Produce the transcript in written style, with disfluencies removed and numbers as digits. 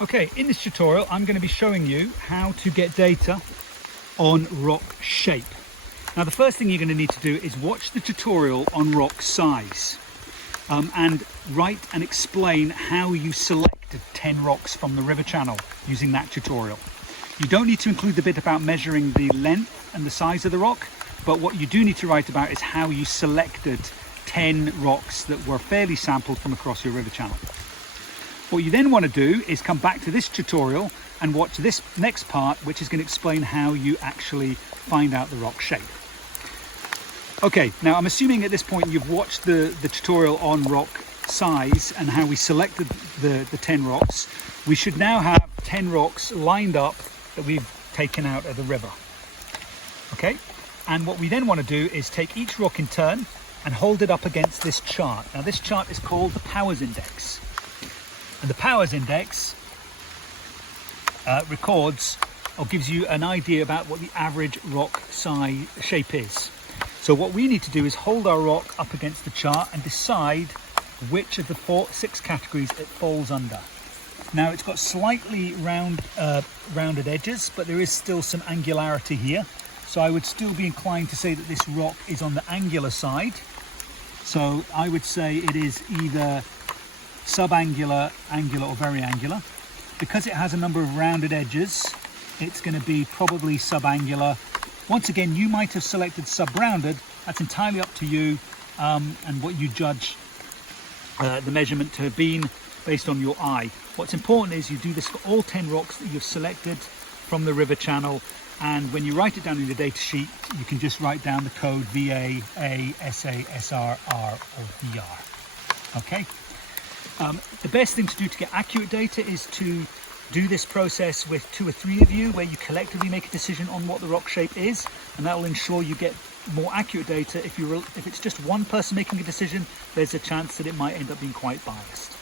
Okay, in this tutorial I'm going to be showing you how to get data on rock shape. Now the first thing you're going to need to do is watch the tutorial on rock size and write and explain how you selected 10 rocks from the river channel using that tutorial. You don't need to include the bit about measuring the length and the size of the rock, but what you do need to write about is how you selected 10 rocks that were fairly sampled from across your river channel. What you then want to do is come back to this tutorial and watch this next part, which is going to explain how you actually find out the rock shape. Okay, now I'm assuming at this point you've watched the tutorial on rock size and how we selected the 10 rocks. We should now have 10 rocks lined up that we've taken out of the river. Okay, and what we then want to do is take each rock in turn and hold it up against this chart. Now this chart is called the Powers Index. And the Powers Index records or gives you an idea about what the average rock size shape is. So what we need to do is hold our rock up against the chart and decide which of the 6 categories it falls under. Now it's got slightly rounded edges, but there is still some angularity here. So I would still be inclined to say that this rock is on the angular side. So I would say it is either subangular, angular or very angular. Because it has a number of rounded edges, it's going to be probably subangular. Once again, you might have selected sub-rounded. That's entirely up to you and what you judge the measurement to have been based on your eye. What's important is you do this for all 10 rocks that you've selected from the river channel, and when you write it down in the data sheet, you can just write down the code VA, A, SA, SR, R or DR. Okay. The best thing to do to get accurate data is to do this process with 2 or 3 of you, where you collectively make a decision on what the rock shape is, and that will ensure you get more accurate data. If it's just one person making a decision, there's a chance that it might end up being quite biased.